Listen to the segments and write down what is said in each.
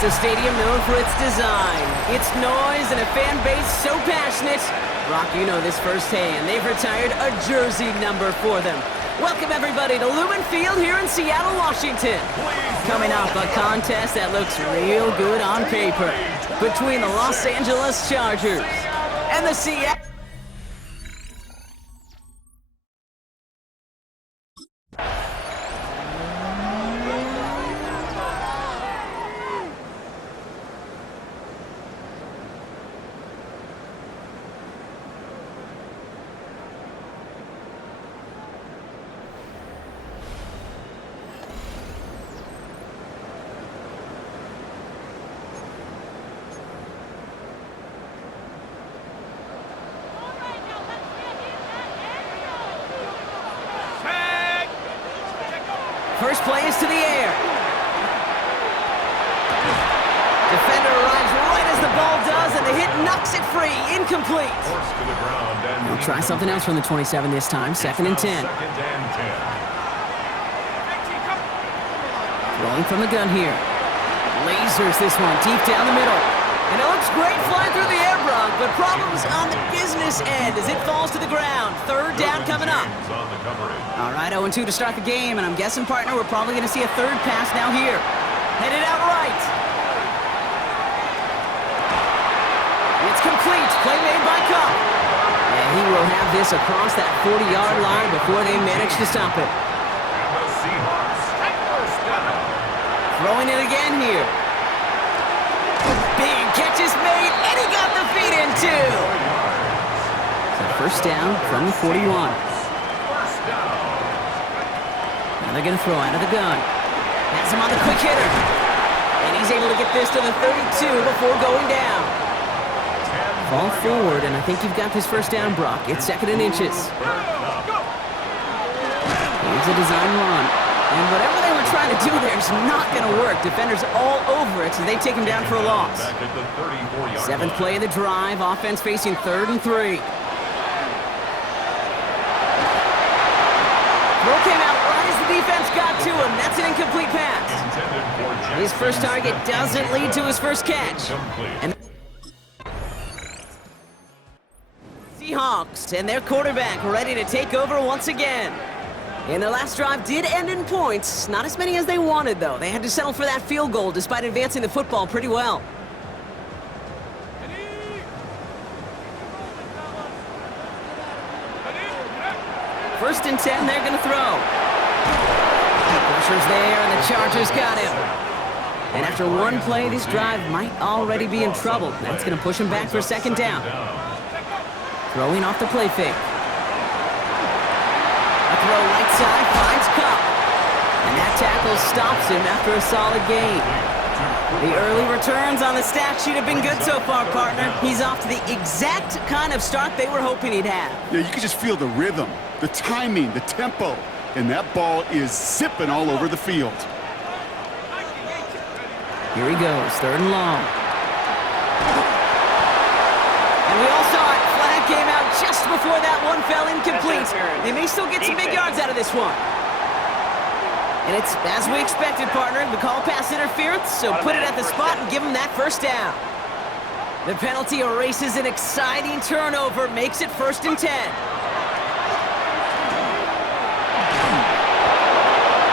It's a stadium known for its design, its noise, and a fan base so passionate. Brock, you know this firsthand. They've retired a jersey number for them. Welcome, everybody, to Lumen Field here in Seattle, Washington. Coming up, a contest that looks real good on paper between the Los Angeles Chargers and the Seattle... First play is to the air. Defender arrives right as the ball does, and the hit knocks it free. Incomplete. We'll try something else from the 27 this time. Second and 10. Rolling from the gun here. Lasers this one deep down the middle. And it looks great flying through the air, Brock, but problems on the business end as it falls to the ground. Third down coming up. All right, 0-2 to start the game, and I'm guessing, partner, we're probably going to see a third pass now here. Headed out right. It's complete. Play made by Cup. And he will have this across that 40-yard line before they manage to stop it. Throwing it again here. Big catch is made, and he got the feet in too. So first down from the 41. Now they're going to throw out of the gun. Has him on the quick hitter. And he's able to get this to the 32 before going down. Ball forward, and I think you've got this first down, Brock. It's second and inches. Here's a design run. And whatever they were trying to do there is not going to work. Defenders all over it, so they take him down for a loss. Seventh play of the drive. Offense facing 3rd and 3. Throw came out right as the defense got to him. That's an incomplete pass. His first target doesn't lead to his first catch. And Seahawks and their quarterback ready to take over once again. And their last drive did end in points. Not as many as they wanted, though. They had to settle for that field goal despite advancing the football pretty well. First and 10, they're going to throw. Pressure's there, and the Chargers got him. And after one play, this drive might already be in trouble. That's going to push him back for a second down. Throwing off the play fake. A throw right side finds Cup. And that tackle stops him after a solid gain. The early returns on the stat sheet have been good so far, partner. He's off to the exact kind of start they were hoping he'd have. Yeah, you can just feel the rhythm, the timing, the tempo. And that ball is zipping all over the field. Here he goes, 3rd and long. And we all saw it. Flag came out just before that one fell incomplete. They may still get some big yards out of this one. And it's as we expected, partner. The call pass interference, so put it at the spot and give them that first down. The penalty erases an exciting turnover, makes it 1st and 10.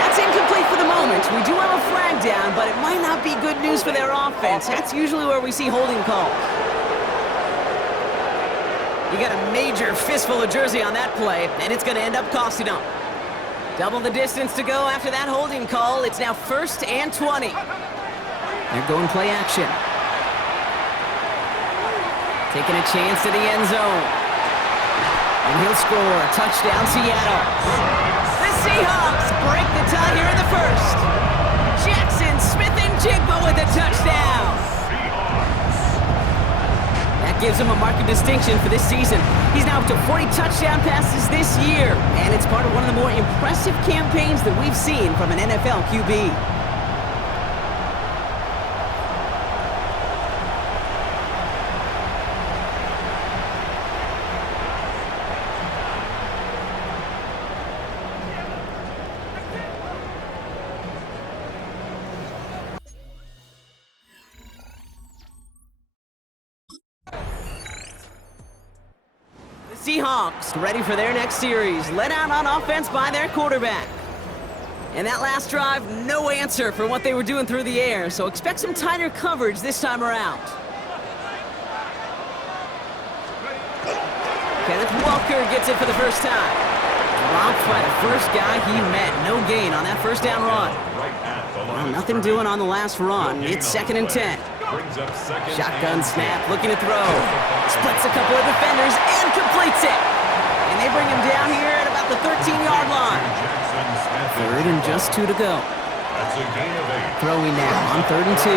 That's incomplete for the moment. We do have a flag down, but it might not be good news for their offense. That's usually where we see holding calls. You got a major fistful of jersey on that play, and it's going to end up costing them. Double the distance to go after that holding call. It's now 1st and 20. They're going play action. Taking a chance to the end zone. And he'll score. Touchdown, Seattle. The Seahawks break the tie here in the first. Jackson Smith-Njigba with a touchdown. That gives him a mark of distinction for this season. He's now up to 40 touchdown passes this year, and it's part of one of the more impressive campaigns that we've seen from an NFL QB. Seahawks ready for their next series, led out on offense by their quarterback. And that last drive, no answer for what they were doing through the air, so expect some tighter coverage this time around. Kenneth Walker gets it for the first time. Dropped by the first guy he met. No gain on that first down run. Well, nothing doing on the last run. It's 2nd and 10. Shotgun snap, looking to throw. Splits a couple of defenders and completes it. And they bring him down here at about the 13-yard line. 3rd and just 2 to go. Throwing now on 3rd and 2.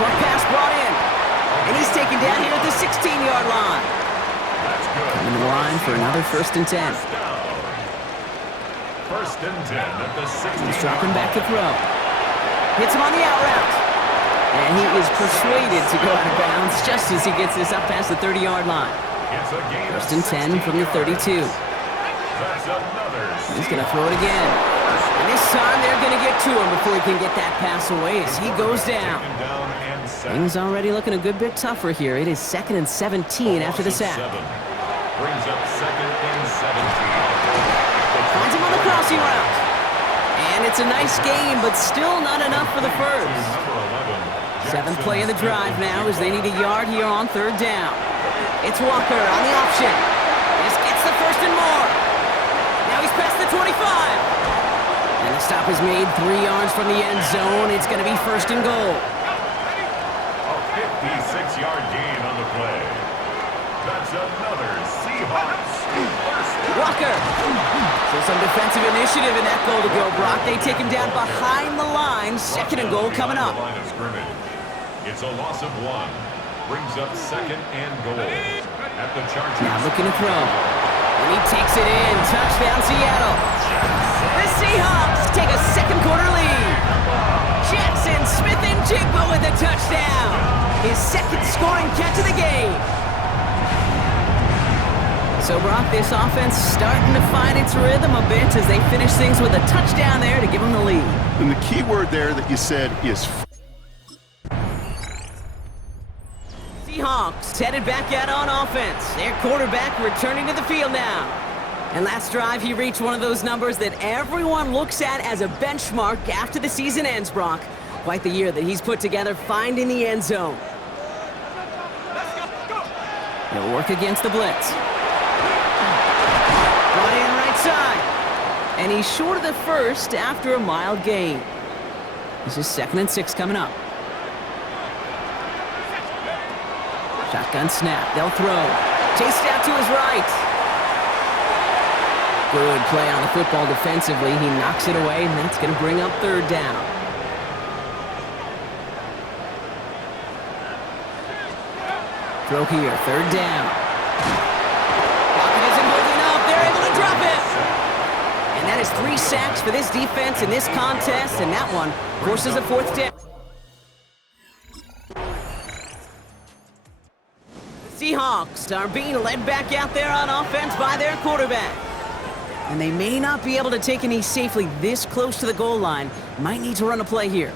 Short pass brought in. And he's taken down here at the 16-yard line. Coming to the line for another 1st and 10. 1st and 10 at the 16. He's dropping back to throw. Hits him on the out route. And he is persuaded to go out of bounds just as he gets this up past the 30-yard line. 1st and 10 from the 32. He's going to throw it again. And this time they're going to get to him before he can get that pass away as he goes down. Things already looking a good bit tougher here. It is 2nd and 17 after the sack. Brings up 2nd and 17. Finds him on the crossing route. And it's a nice game, but still not enough for the first. 7th play of the drive now as they need a yard here on 3rd down. It's Walker on the option. This gets the 1st and more. Now he's past the 25. And the stop is made 3 yards from the end zone. It's going to be 1st and goal. A 56-yard gain on the play. That's another Seahawks. Walker. So some defensive initiative in that goal to go, Brock. They take him down behind the line. 2nd and goal coming up. Line of scrimmage. It's a loss of 1. Brings up 2nd and goal at the Chargers. Now looking to throw. And he takes it in. Touchdown, Seattle. The Seahawks take a 2nd quarter lead. Jackson Smith-Njigba with a touchdown. His 2nd scoring catch of the game. So, Brock, this offense starting to find its rhythm a bit as they finish things with a touchdown there to give them the lead. And the key word there that you said is Seahawks headed back out on offense. Their quarterback returning to the field now. And last drive, he reached one of those numbers that everyone looks at as a benchmark after the season ends, Brock. Quite the year that he's put together finding the end zone. He'll work against the blitz. Brought in right side. And he's short of the first after a mild gain. This is 2nd and 6 coming up. Shotgun snap. They'll throw. Chased out to his right. Good play on the football defensively. He knocks it away, and that's going to bring up 3rd down. Throw here. 3rd down. Pocket isn't holding up. They're able to drop it. And that is 3 sacks for this defense in this contest, and that one forces a 4th down. Seahawks are being led back out there on offense by their quarterback. And they may not be able to take a knee safely this close to the goal line. Might need to run a play here.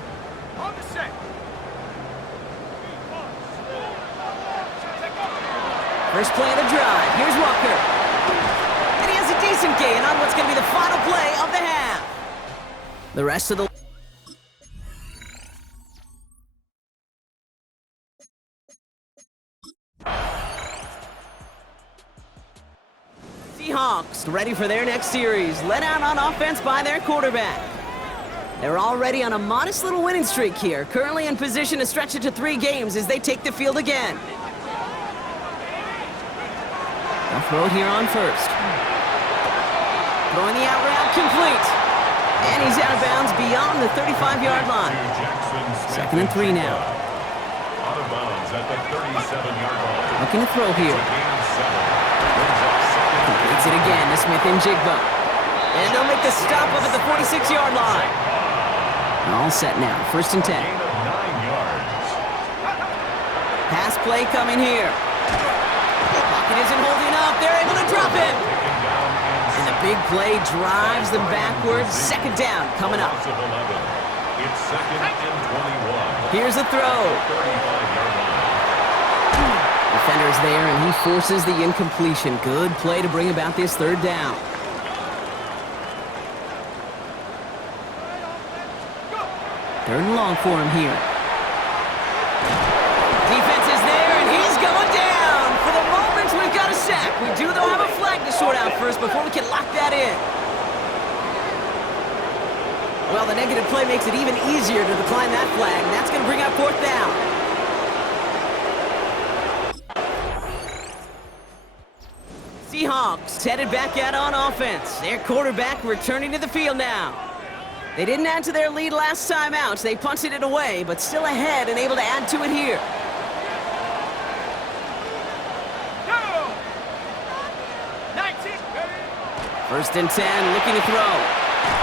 First play of the drive. Here's Walker. And he has a decent gain on what's going to be the final play of the half. The rest of the Seahawks ready for their next series, led out on offense by their quarterback. They're already on a modest little winning streak here, currently in position to stretch it to 3 games as they take the field again. They'll throw it here on 1st. Throwing the out route complete. And he's out of bounds beyond the 35-yard line. 2nd and 3 now. Out of bounds at the 37-yard line. Looking to throw here. Completes it again to Smith-Njigba. And they'll make the stop up at the 46-yard line. All set now. 1st and 10. Pass play coming here. Pocket isn't holding up. They're able to drop it. And the big play drives them backwards. 2nd down coming up. It's 2nd and 21. Here's the throw. defender's there, and he forces the incompletion. Good play to bring about this third down. Third and long for him here. Defense is there, and he's going down. For the moment, we've got a sack. We do, though, have a flag to sort out first before we can lock that in. Well, the negative play makes it even easier to decline that flag, and that's going to bring up fourth down. Seahawks headed back out on offense. Their quarterback returning to the field now. They didn't add to their lead last time out. They punted it away, but still ahead and able to add to it here. First and 10, looking to throw.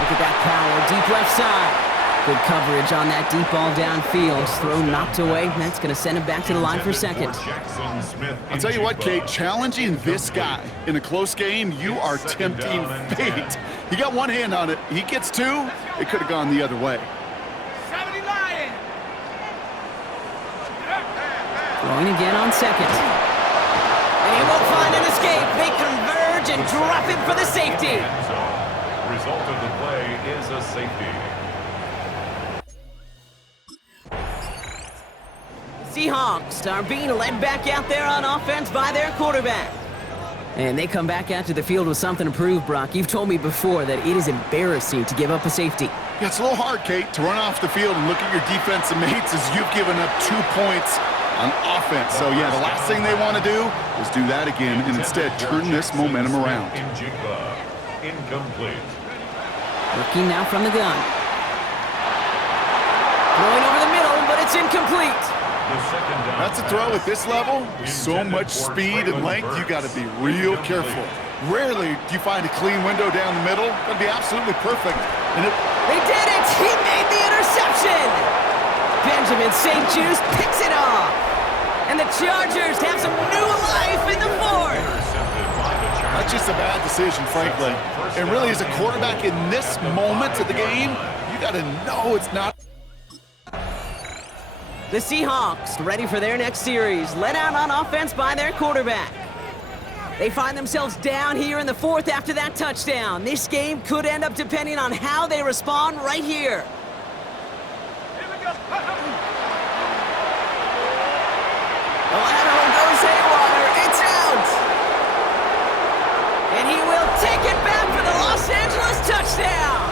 Look at that power, deep left side. Good coverage on that deep ball downfield. Throw knocked away. That's going to send him back to the line for second. I'll tell you what, Kate, challenging this guy in a close game, you are tempting fate. He got one hand on it. He gets two. It could have gone the other way. Throwing again on second. And he won't find an escape. They converge and drop him for the safety. Result of the play is a safety. Seahawks are being led back out there on offense by their quarterback. And they come back out to the field with something to prove, Brock. You've told me before that it is embarrassing to give up a safety. Yeah, it's a little hard, Kate, to run off the field and look at your defensive mates as you've given up 2 points on offense. So, yeah, the last thing they want to do is do that again and instead turn this momentum around. Incomplete. Working now from the gun. Throwing over the middle, but it's incomplete. That's a throw at this level. So much speed and length, you got to be real careful. Rarely do you find a clean window down the middle. That'd be absolutely perfect. And they did it! He made the interception! Benjamin St. Juice picks it off. And the Chargers have some new life in the fourth. That's just a bad decision, frankly. And really, as a quarterback in this moment of the game, you got to know it's not. The Seahawks ready for their next series, led out on offense by their quarterback. They find themselves down here in the fourth after that touchdown. This game could end up depending on how they respond right here. The lateral goes haywire. It's out. And he will take it back for the Los Angeles touchdown.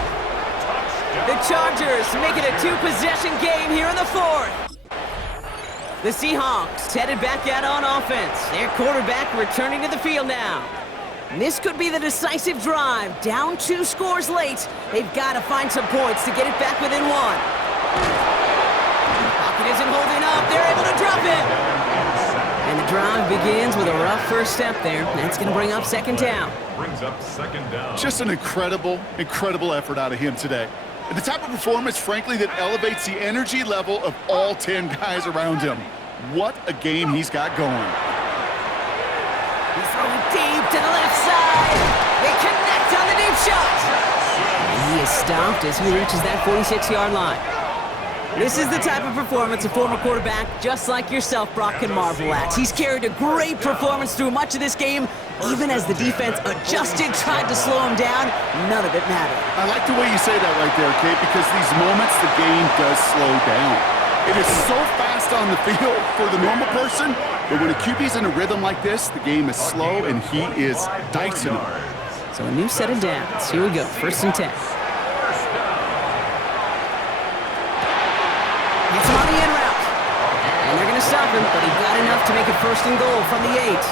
The Chargers make it a 2-possession game here in the fourth. The Seahawks headed back out on offense. Their quarterback returning to the field now. And this could be the decisive drive. Down 2 scores late. They've got to find some points to get it back within 1. Pocket isn't holding up. They're able to drop it. And the drive begins with a rough first step there. That's going to bring up second down. Brings up second down. Just an incredible effort out of him today. And the type of performance, frankly, that elevates the energy level of all 10 guys around him. What a game he's got going. He's throwing deep to the left side. They connect on the deep shot. And he is stopped as he reaches that 46-yard line. This is the type of performance a former quarterback just like yourself, Brock, can marvel at. He's carried a great performance through much of this game. Even as the defense adjusted, tried to slow him down, none of it mattered. I like the way you say that right there, Kate, because these moments the game does slow down. It is so fast on the field for the normal person, but when a QB's in a rhythm like this, the game is slow and he is dicing them. So a new set of downs. Here we go, first and 10. It's him on the in route. And they're going to stop him, but he got enough to make it first and goal from the 8.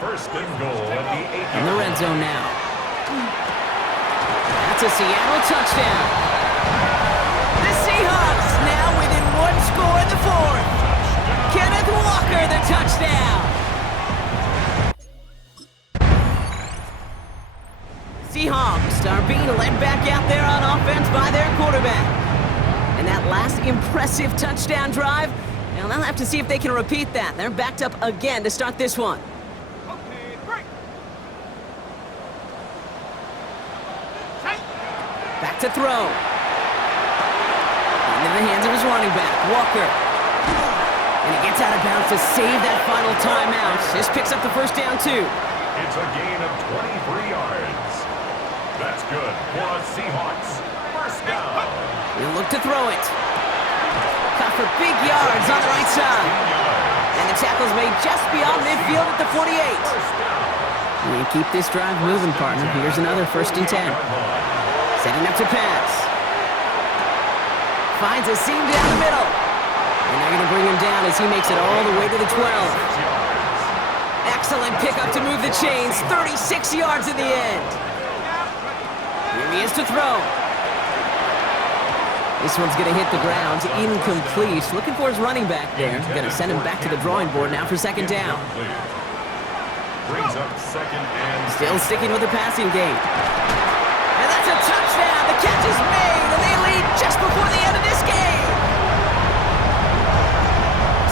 First and goal at the 8. In the red zone now. That's a Seattle touchdown. The Seahawks now within 1 score in the fourth. Kenneth Walker, the touchdown. Seahawks are being led back out there on offense by their quarterback. And that last impressive touchdown drive, now they'll have to see if they can repeat that. They're backed up again to start this one. Back to throw. Into the hands of his running back, Walker. And he gets out of bounds to save that final timeout. Just picks up the first down, too. It's a gain of 23 yards. That's good for the Seahawks. First down. He'll look to throw it. Caught for big yards on the right side. And the tackle's made just beyond midfield at the 48. We keep this drive moving, partner. Here's another 1st and 10. Setting up to pass. Finds a seam down the middle. And they're going to bring him down as he makes it all the way to the 12. Excellent pickup to move the chains. 36 yards in the end. Here he is to throw. This one's going to hit the ground. Incomplete. Looking for his running back there. Going to send him back to the drawing board now for 2nd down. Brings up 2nd and Still sticking with the passing game. And that's a touchdown. The catch is made, and they lead just before the end of this game.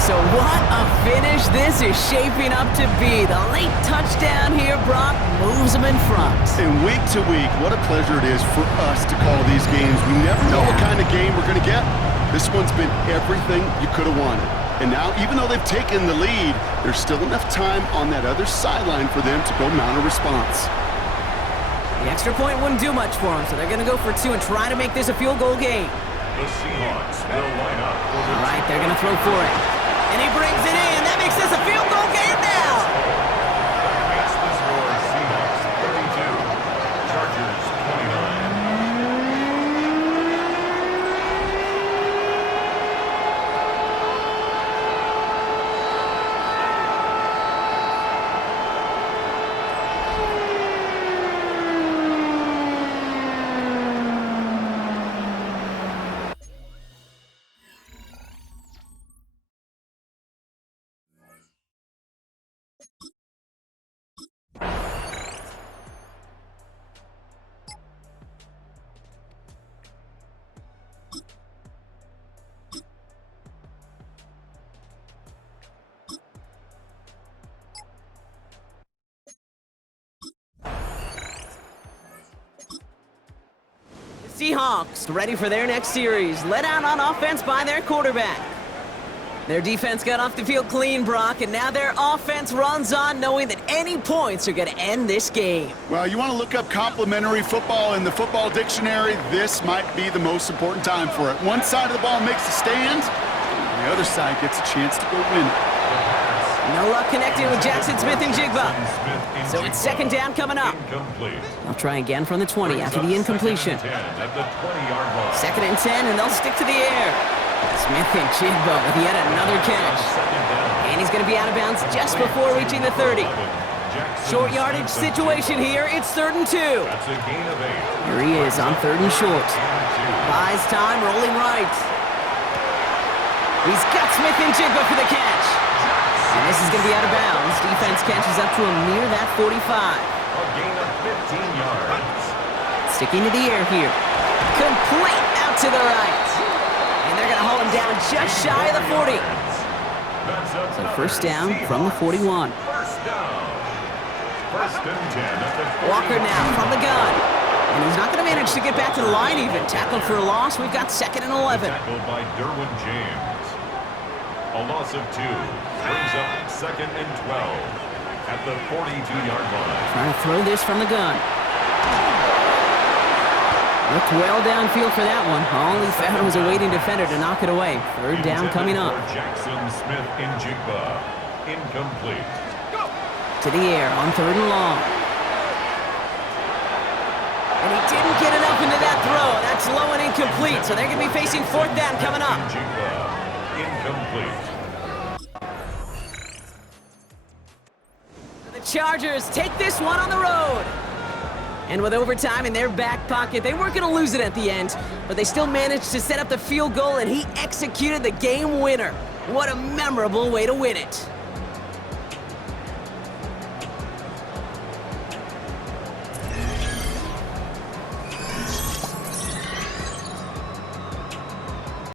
So what a finish this is shaping up to be. The late touchdown here, Brock, moves them in front. And week to week, what a pleasure it is for us to call these games. We never know what kind of game we're going to get. This one's been everything you could have wanted. And now, even though they've taken the lead, there's still enough time on that other sideline for them to go mount a response. The extra point wouldn't do much for them, so they're going to go for 2 and try to make this a field goal game. the Seahawks will line up. All right, they're going to throw for it. And he brings it in. That makes this a field goal game now. Makes the score Seahawks 32, Chargers 29. Seahawks ready for their next series, led out on offense by their quarterback. Their defense got off the field clean, Brock, and now their offense runs on knowing that any points are going to end this game. Well, you want to look up complimentary football in the football dictionary, this might be the most important time for it. One side of the ball makes a stand, and the other side gets a chance to go win it. No luck connecting with Jackson Smith and Jigba. So it's second down coming up. They'll try again from the 20 after the incompletion. Second and 10, and they'll stick to the air. Smith and Jigba with yet another catch. And he's going to be out of bounds just before reaching the 30. Short yardage situation here. It's 3rd and 2. Here he is on 3rd and short. Buys time, rolling right. He's got Smith and Jigba for the catch. And this is going to be out of bounds. Defense catches up to him near that 45. A gain of 15 yards. Sticking to the air here. Complete out to the right. And they're going to haul him down just shy of the 40. So first down from the 41. First down. First and 10 at the 40. Walker now from the gun. And he's not going to manage to get back to the line even. Tackled for a loss. We've got 2nd and 11. Tackled by Derwin James. A loss of 2 brings up 2nd and 12 at the 42-yard line. Trying to throw this from the gun. Looked well downfield for that one. All he found was a waiting defender to knock it away. 3rd down coming up. Jackson Smith in Jigba. Incomplete. To the air on 3rd and long. And he didn't get enough into that throw. That's low and incomplete. So they're going to be facing 4th down coming up. Incomplete. The Chargers take this one on the road. And with overtime in their back pocket, they weren't going to lose it at the end, but they still managed to set up the field goal, and he executed the game winner. What a memorable way to win it.